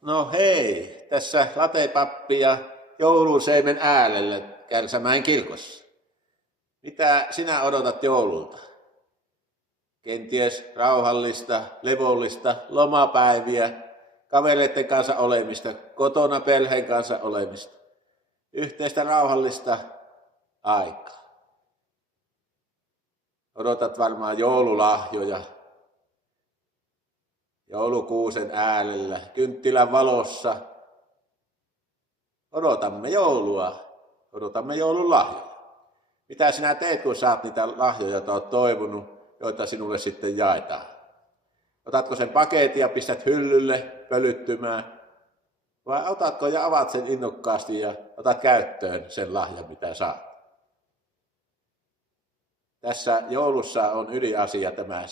No hei, tässä latepappi ja jouluseimen äärellä Kärsämäen kirkossa. Mitä sinä odotat joululta? Kenties rauhallista, levollista lomapäiviä, kavereiden kanssa olemista, kotona perheen kanssa olemista, yhteistä rauhallista aikaa. Odotat varmaan joululahjoja, joulukuusen äärellä, kynttilän valossa. Odotamme joulua, odotamme joululahjoja. Mitä sinä teet, kun saat niitä lahjoja, joita olet toivonut, joita sinulle sitten jaetaan? Otatko sen paketin ja pistät hyllylle pölyttymään? Vai otatko ja avaat sen innokkaasti ja otat käyttöön sen lahjan, mitä saat? Tässä joulussa on ydinasia tämä